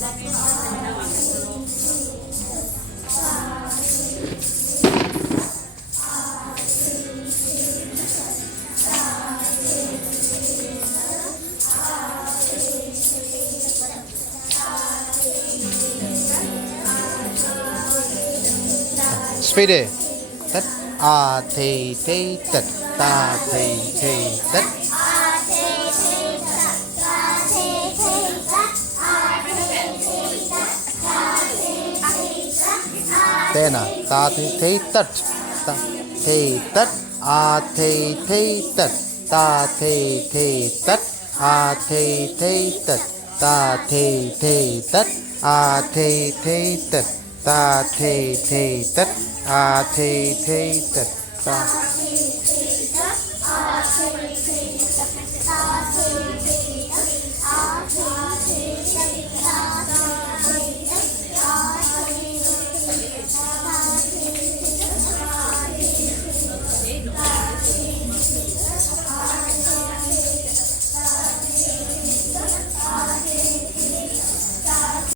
Speed đi. Tất a thì thế tật ta thì tất. Thế nào ta thì thế tất ta thì tất a thì thế tật ta thì tất a thì thế tật ta thì tất a thì tất ta thì tất a thì tất ta